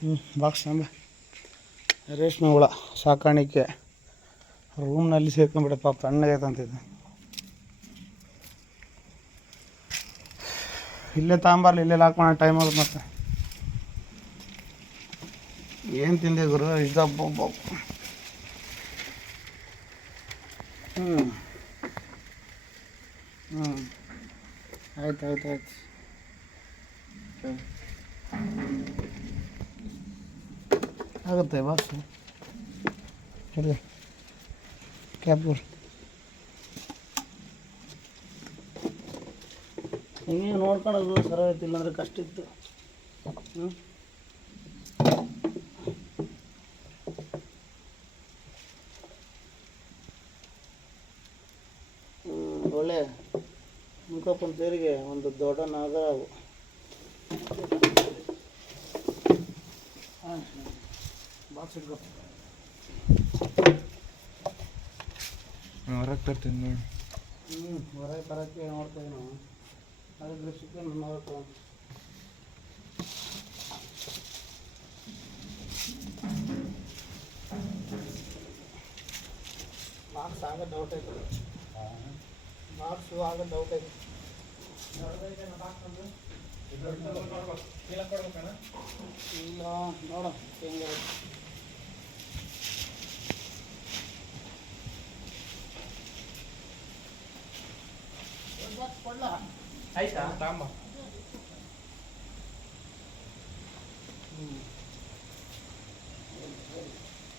ಹ್ಞೂ ಬಾಕ್ಸ್ ನಂಬ ರೇಷ್ಮೆ ಹುಳ ಸಾಕಾಣಿಕೆ. ರೂಮ್ನಲ್ಲಿ ಸೇರ್ಕೊಂಡ್ಬಿಡ ಪಾಪ ತಣ್ಣಗೈತಂತಿದ್ದೆ ಇಲ್ಲೇ ತಾಂಬಾರ್ಲಿ, ಇಲ್ಲೇ ಮಾಡೋ ಟೈಮ್ ಆಗುತ್ತೆ ಮತ್ತೆ. ಏನು ತಿಂದೆ ಗುರು? ಇದ್ದಬ್ಬ ಹ್ಞೂ ಹ್ಞೂ ಆಯ್ತು ಆಯ್ತು ಆಯ್ತು. ಆಗುತ್ತೆ ಬಾಸ್ ಹೇಳಿ ಕ್ಯಾಬ್ ಕೊಡಿ. ಹಿಂಗೆ ನೋಡ್ಕೊಳ್ಳೋದು ಸರ ಐತಿ ಇಲ್ಲಾಂದ್ರೆ ಕಷ್ಟ ಇತ್ತು. ಹ್ಞೂ ಒಳ್ಳೆ ಮುಖಪ್ಪನ ತೇರಿಗೆ ಒಂದು ದೊಡ್ಡ ನಾಗರ ಬಾಕ್ಸ್ ಇಟ್ಕೊ ಹೊರಗೆ ತರ್ತೀನಿ ನೋಡಿ ಹ್ಞೂ ಹೊರಗೆ ಬರೋಕ್ಕೆ ನೋಡ್ತಾ ಇದ್ದೀವಿ ನಾವು ಅದಕ್ಕೆ ಸಿಕ್ಕ ನೋಡ್ಕೊ ಬಾಕ್ಸ್ ಆಗ ಡೌಟ್ ಐತೆ ಬಾಕ್ಸು ಆಗ ಡೌಟ್ ಐತೆ ಇಲ್ಲ ನೋಡ ಹೆಂಗೆ ಆಯ್ತಾ? ತಾಂಬ.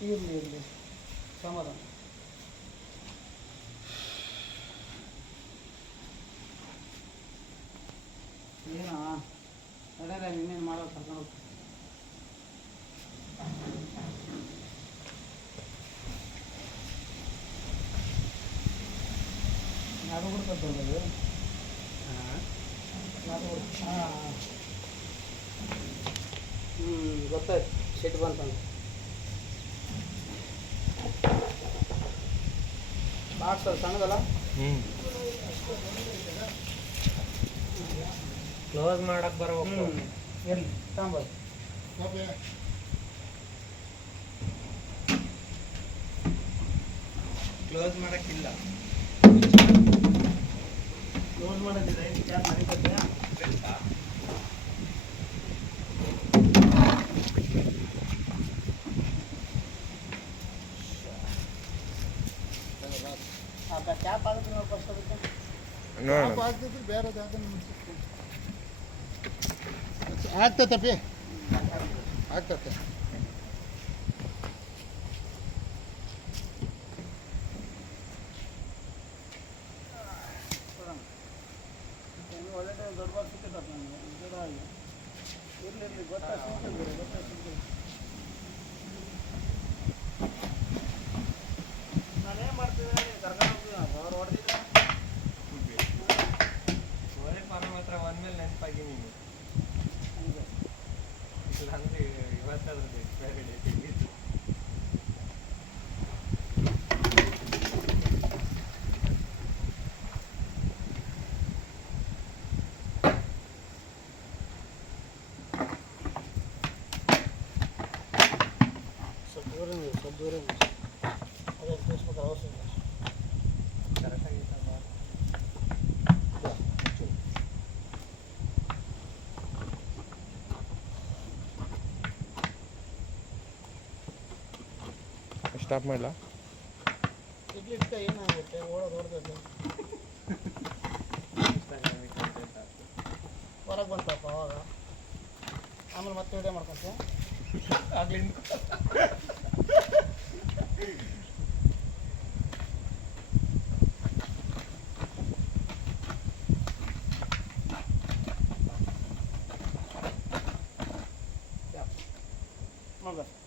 ಇರಲಿ ಇರಲಿ. ಸಮಾಧಾನ. ಏನಾ ನಡೆಯಲ್ಲ ಇನ್ನೇನು ಮಾಡೋದು ಕರ್ಕೊಂಡು ಹೋಗ್ತೀನಿ ಯಾರು ಕೂಡ ಕರ್ಕೊಂಡು ಹ್ಞೂ ಗೊತ್ತಾಯ್ತು. ಸಿಟ್ಟು ಬಂತಂತ ಬಾಕ್ಸ್ ಸಣ್ಣದಲ್ಲ? ಹ್ಞೂ ಕ್ಲೋಸ್ ಮಾಡಕ್ಕೆ ಬರ್ಬೇಕು ಎಲ್ಲಿ ತಗೊಂಬೋದು ಕ್ಲೋಸ್ ಮಾಡಕ್ಕಿಲ್ಲ ಕ್ಲೋಸ್ ಮಾಡೋದಿದೆ ಕ್ಯಾಬ್ ನಡೀತದೆ ಕ್ಯಾಪ್ ಆಗುತ್ತೆ ನೋಡಿ ಫಸ್ಟ್ ಅದಕ್ಕೆ ನೋಡೋಣ ಬೇರೆ ಆಗ್ತೈತಪ್ಪಿ ಆಗ್ತೈತೆ ಒಳ್ಳೆ ದೊಡ್ಡ ಬಾಕ್ಸ್ ಸಿಕ್ಕಿದ್ದಪ್ಪ ನನಗೆ. ಇರಲಿ ಇರಲಿ. ಗೊತ್ತಾಗ್ತದೆ ಗೊತ್ತಾಗ್ತದೆ ನಾನೇನು ಮಾಡ್ತಿದ್ದೀನಿ ಕರ್ಕೊಂಡು ಹೋಗ್ತೀನಿ ಅವ್ರು ಹೊಡೆದಿದ್ರೆ? ಕೋಳಿ ಫಾರ್ಮ್ ಹತ್ರ ಒಂದ್ಮೇಲೆ ನೆನಪಾಗಿ ನೀನು. ಇಲ್ಲ ಅಂದ್ರೆ ಇವತ್ತಾದ್ರದ್ದು ಎಕ್ಸ್ಪೈರಿ ಡೇಟ್ ಸ್ಟಾಪ್ ಮಾಡಲ? ಇಡ್ಲಿ ಇಟ್ಕ ಏನಾಗುತ್ತೆ ಓಡೋದು ಓಡ್ಬೇಕು ಹೊರಗೆ ಬಂತಪ್ಪ ಅವಾಗ. ಆಮೇಲೆ ಮತ್ತೆ ವಿಡಿಯೋ ಮಾಡ್ಕೊಂತೀಯ? ಆಗ್ಲಿಂದ Muchísimas gracias.